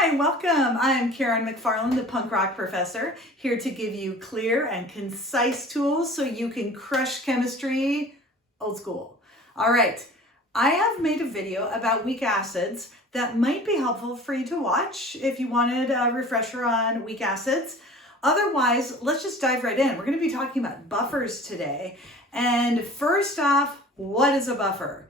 Hi, welcome. I'm Karen McFarland, the punk rock professor, here to give you clear and concise tools so you can crush chemistry old school. All right, I have made a video about weak acids that might be helpful for you to watch if you wanted a refresher on weak acids. Otherwise, let's just dive right in. We're going to be talking about buffers today. And first off, what is a buffer?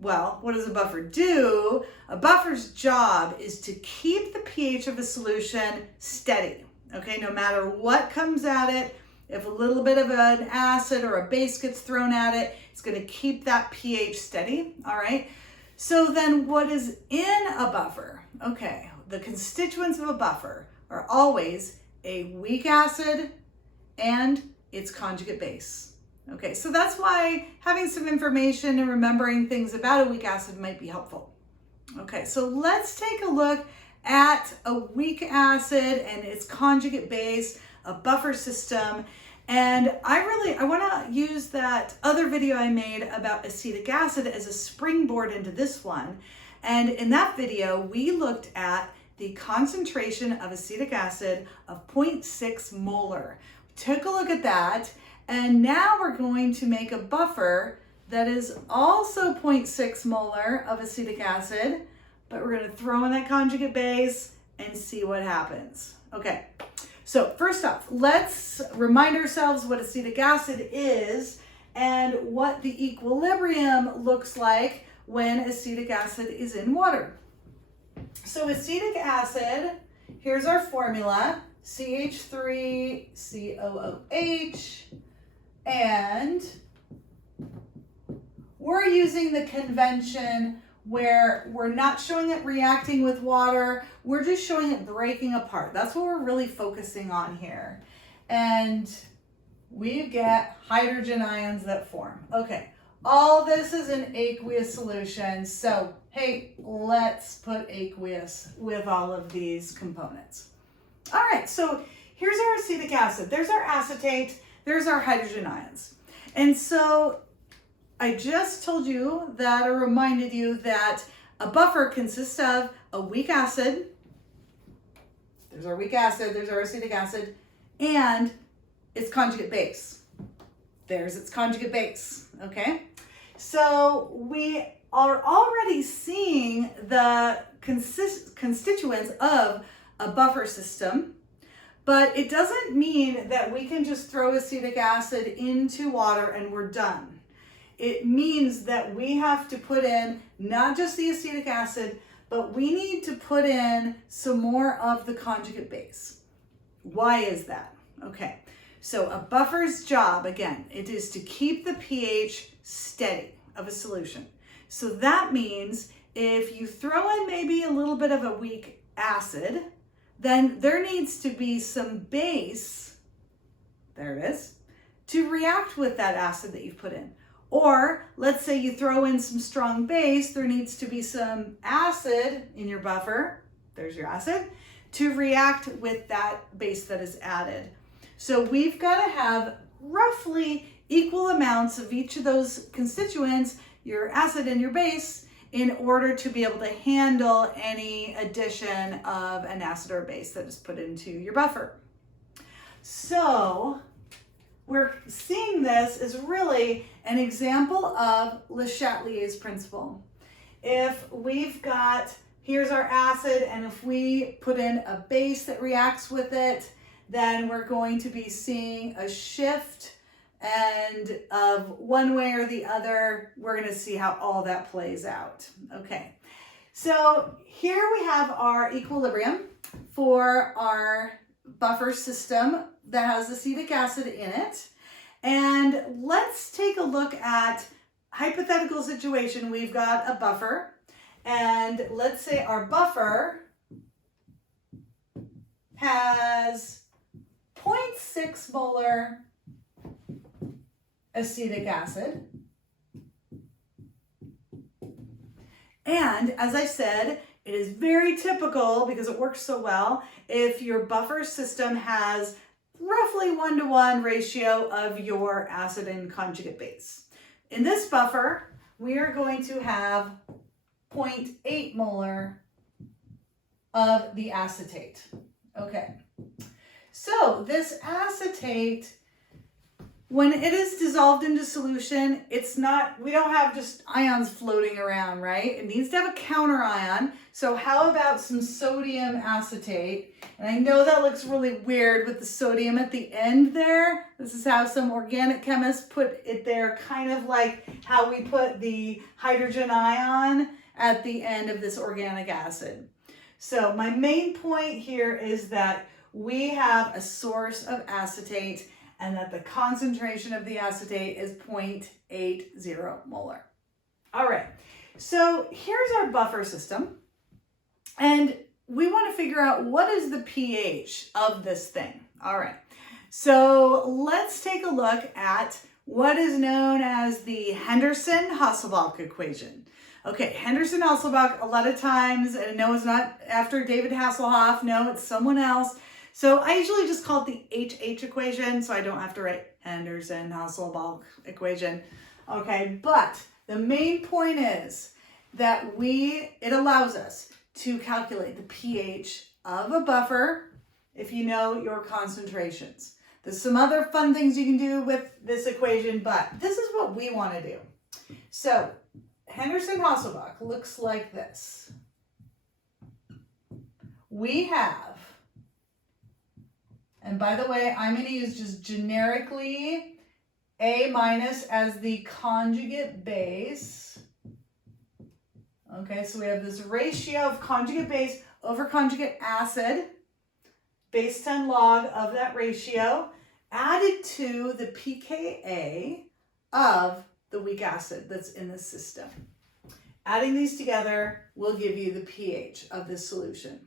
Well, what does a buffer do? A buffer's job is to keep the pH of a solution steady, okay? No matter what comes at it, if a little bit of an acid or a base gets thrown at it, it's gonna keep that pH steady, all right? So then what is in a buffer? Okay, the constituents of a buffer are always a weak acid and its conjugate base. Okay, so that's why having some information and remembering things about a weak acid might be helpful. Okay, so let's take a look at a weak acid and its conjugate base, a buffer system. And I want to use that other video I made about acetic acid as a springboard into this one. And in that video, we looked at the concentration of acetic acid of 0.6 molar. Took a look at that. And now we're going to make a buffer that is also 0.6 molar of acetic acid, but we're going to throw in that conjugate base and see what happens. Okay, so first off, let's remind ourselves what acetic acid is and what the equilibrium looks like when acetic acid is in water. So acetic acid, here's our formula, CH3COOH. And we're using the convention where we're not showing it reacting with water, we're just showing it breaking apart. That's what we're really focusing on here. And we get hydrogen ions that form. Okay, all this is an aqueous solution. So, hey, let's put aqueous with all of these components. All right, so here's our acetic acid. There's our acetate. There's our hydrogen ions. And so I just told you that I reminded you that a buffer consists of a weak acid, there's our weak acid, there's our acetic acid, and its conjugate base. There's its conjugate base, okay? So we are already seeing the constituents of a buffer system. But it doesn't mean that we can just throw acetic acid into water and we're done. It means that we have to put in not just the acetic acid, but we need to put in some more of the conjugate base. Why is that? Okay, so a buffer's job, again, it is to keep the pH steady of a solution. So that means if you throw in maybe a little bit of a weak acid, then there needs to be some base, there it is, to react with that acid that you've put in. Or let's say you throw in some strong base, there needs to be some acid in your buffer, there's your acid, to react with that base that is added. So we've got to have roughly equal amounts of each of those constituents, your acid and your base, in order to be able to handle any addition of an acid or base that is put into your buffer. So we're seeing this as really an example of Le Chatelier's principle. If we've got, here's our acid, and if we put in a base that reacts with it, then we're going to be seeing a shift, and of one way or the other, we're going to see how all that plays out. Okay, so here we have our equilibrium for our buffer system that has acetic acid in it. And let's take a look at hypothetical situation. We've got a buffer, and let's say our buffer has 0.6 molar acetic acid. And as I said, it is very typical, because it works so well, if your buffer system has roughly 1-to-1 ratio of your acid and conjugate base. In this buffer, we are going to have 0.8 molar of the acetate. Okay, so this acetate, when it is dissolved into solution, we don't have just ions floating around, right? It needs to have a counter ion. So how about some sodium acetate? And I know that looks really weird with the sodium at the end there. This is how some organic chemists put it there, kind of like how we put the hydrogen ion at the end of this organic acid. So my main point here is that we have a source of acetate and that the concentration of the acetate is 0.80 molar. All right, so here's our buffer system. And we want to figure out what is the pH of this thing. All right, so let's take a look at what is known as the Henderson-Hasselbalch equation. Okay, Henderson-Hasselbalch, a lot of times, and no, it's not after David Hasselhoff, no, it's someone else. So I usually just call it the HH equation, so I don't have to write Henderson-Hasselbalch equation. Okay, but the main point is that it allows us to calculate the pH of a buffer if you know your concentrations. There's some other fun things you can do with this equation, but this is what we want to do. So Henderson-Hasselbalch looks like this. We have, and by the way, I'm going to use just generically A minus as the conjugate base. Okay, so we have this ratio of conjugate base over conjugate acid, base 10 log of that ratio, added to the pKa of the weak acid that's in the system. Adding these together will give you the pH of this solution.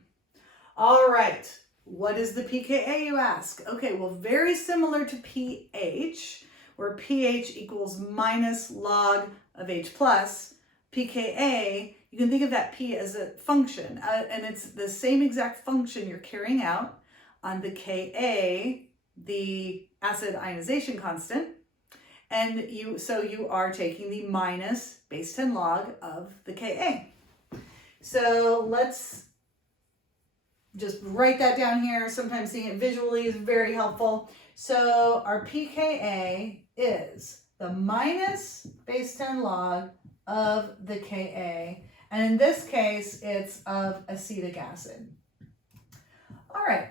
All right, what is the pKa, you ask? Okay, well, very similar to pH, where pH equals minus log of H plus, pKa, you can think of that P as a function, and it's the same exact function you're carrying out on the Ka, the acid ionization constant, and you are taking the minus base 10 log of the Ka. So let's just write that down here. Sometimes seeing it visually is very helpful. So our pKa is the minus base 10 log of the Ka, and in this case, it's of acetic acid. All right.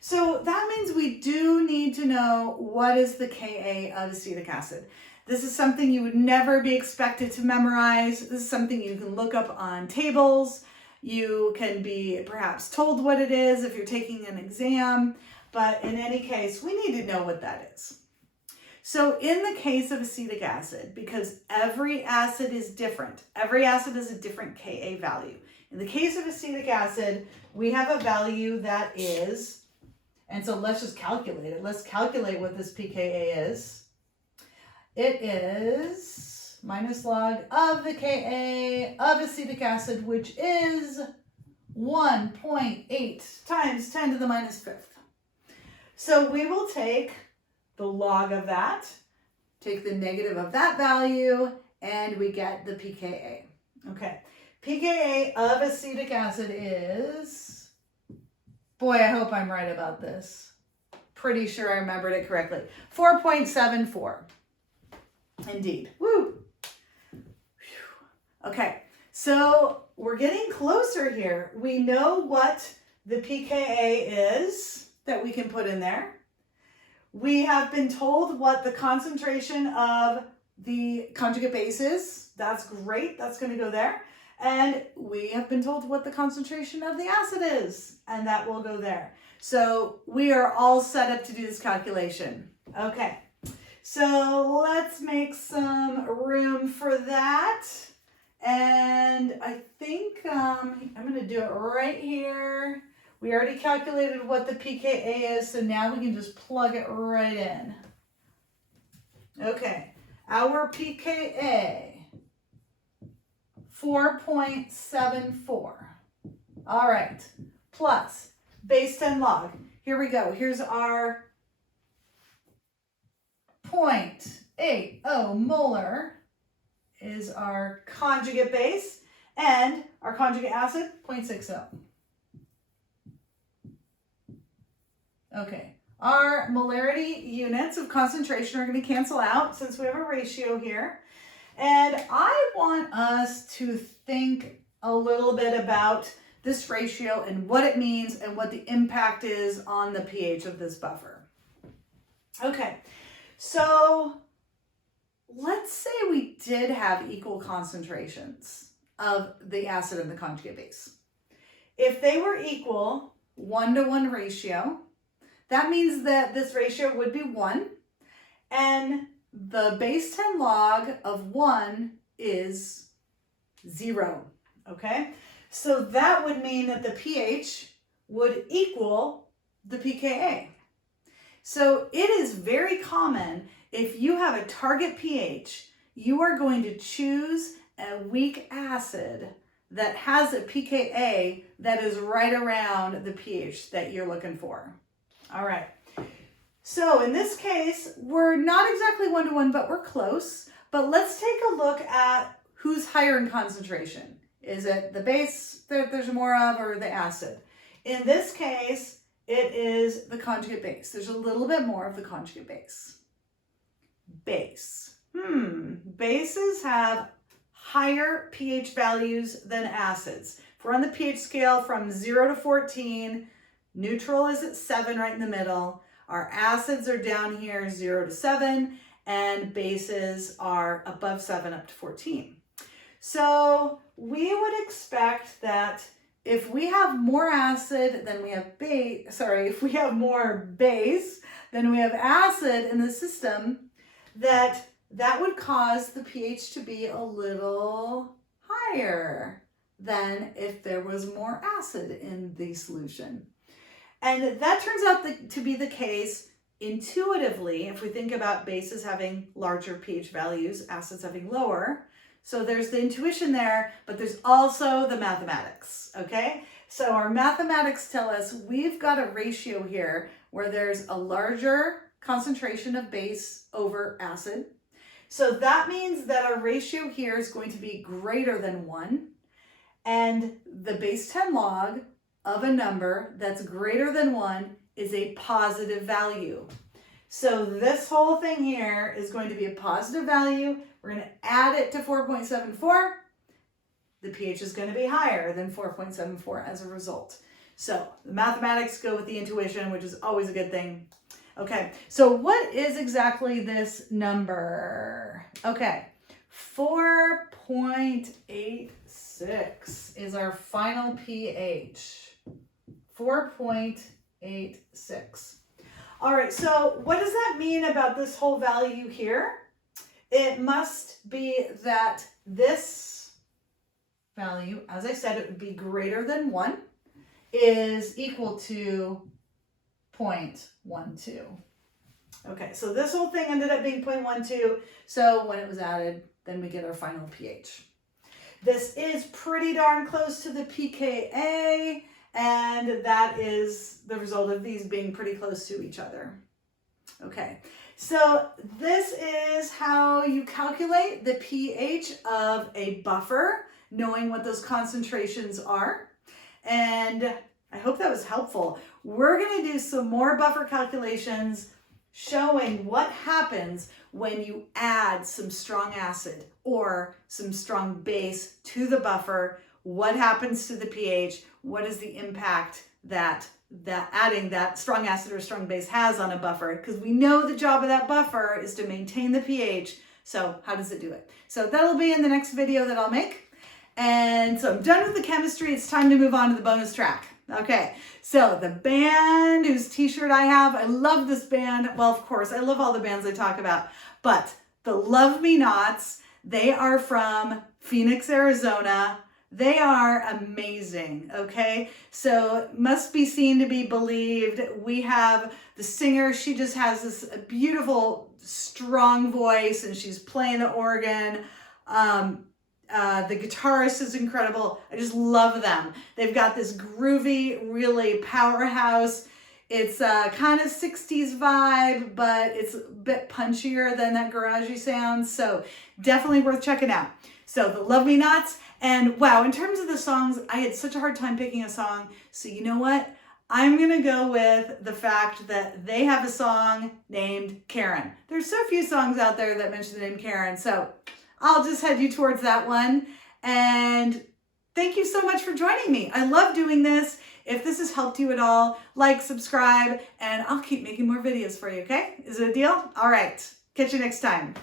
So that means we do need to know what is the Ka of acetic acid. This is something you would never be expected to memorize. This is something you can look up on tables. You can be perhaps told what it is if you're taking an exam, but in any case, we need to know what that is. So in the case of acetic acid, because every acid is different, every acid has a different Ka value. In the case of acetic acid, we have a value that is, and so let's just calculate it. Let's calculate what this pKa is. It is minus log of the Ka of acetic acid, which is 1.8 times 10 to the minus 5th. So we will take the log of that, take the negative of that value, and we get the pKa. Okay, pKa of acetic acid is, boy, I hope I'm right about this. Pretty sure I remembered it correctly. 4.74. Indeed. Woo! Okay, so we're getting closer here. We know what the pKa is that we can put in there. We have been told what the concentration of the conjugate base is. That's great. That's going to go there. And we have been told what the concentration of the acid is, and that will go there. So we are all set up to do this calculation. Okay, so let's make some room for that. And I think I'm going to do it right here. We already calculated what the pKa is, so now we can just plug it right in. Okay, our pKa, 4.74. All right, plus base 10 log. Here we go. Here's our 0.80 molar is our conjugate base. And our conjugate acid, 0.60. Okay, our molarity units of concentration are going to cancel out since we have a ratio here. And I want us to think a little bit about this ratio and what it means and what the impact is on the pH of this buffer. Okay, so let's say we did have equal concentrations of the acid and the conjugate base. If they were equal, 1-to-1 ratio, that means that this ratio would be 1, and the base 10 log of 1 is 0, okay? So that would mean that the pH would equal the pKa. So it is very common, if you have a target pH, you are going to choose a weak acid that has a pKa that is right around the pH that you're looking for. All right. So in this case, we're not exactly 1-to-1, but we're close. But let's take a look at who's higher in concentration. Is it the base that there's more of or the acid? In this case, it is the conjugate base. There's a little bit more of the conjugate base. Base. Bases have higher pH values than acids. If we're on the pH scale from 0 to 14, neutral is at 7 right in the middle. Our acids are down here 0 to 7, and bases are above 7 up to 14. So we would expect that if we have more acid than we have base, if we have more base than we have acid in the system, that would cause the pH to be a little higher than if there was more acid in the solution. And that turns out to be the case intuitively if we think about bases having larger pH values, acids having lower. So there's the intuition there, but there's also the mathematics, okay? So our mathematics tell us we've got a ratio here where there's a larger concentration of base over acid. So that means that our ratio here is going to be greater than 1, and the base 10 log of a number that's greater than 1 is a positive value. So this whole thing here is going to be a positive value. We're going to add it to 4.74. The pH is going to be higher than 4.74 as a result. So the mathematics go with the intuition, which is always a good thing. Okay, so what is exactly this number? Okay, 4.86 is our final pH. 4.86. All right, so what does that mean about this whole value here? It must be that this value, as I said, it would be greater than 1, is equal to 0.12. Okay, so this whole thing ended up being 0.12. So when it was added, then we get our final pH. This is pretty darn close to the pKa, and that is the result of these being pretty close to each other. Okay, so this is how you calculate the pH of a buffer, knowing what those concentrations are. And I hope that was helpful. We're going to do some more buffer calculations showing what happens when you add some strong acid or some strong base to the buffer. What happens to the pH? What is the impact that adding that strong acid or strong base has on a buffer? Because we know the job of that buffer is to maintain the pH. So how does it do it? So that'll be in the next video that I'll make. And so I'm done with the chemistry. It's time to move on to the bonus track. Okay, so the band whose t-shirt I have, I love this band. Well, of course, I love all the bands I talk about, but the Love Me Nots, they are from Phoenix, Arizona. They are amazing, okay? So must be seen to be believed. We have the singer, she just has this beautiful, strong voice, and she's playing the organ. The guitarist is incredible. I just love them. They've got this groovy, really powerhouse. It's kind of 60s vibe, but it's a bit punchier than that garagey sound. So definitely worth checking out. So the Love Me Nots, And wow, in terms of the songs, I had such a hard time picking a song. So you know what? I'm going to go with the fact that they have a song named Karen. There's so few songs out there that mention the name Karen. So I'll just head you towards that one. And thank you so much for joining me. I love doing this. If this has helped you at all, like, subscribe, and I'll keep making more videos for you, okay? Is it a deal? All right. Catch you next time.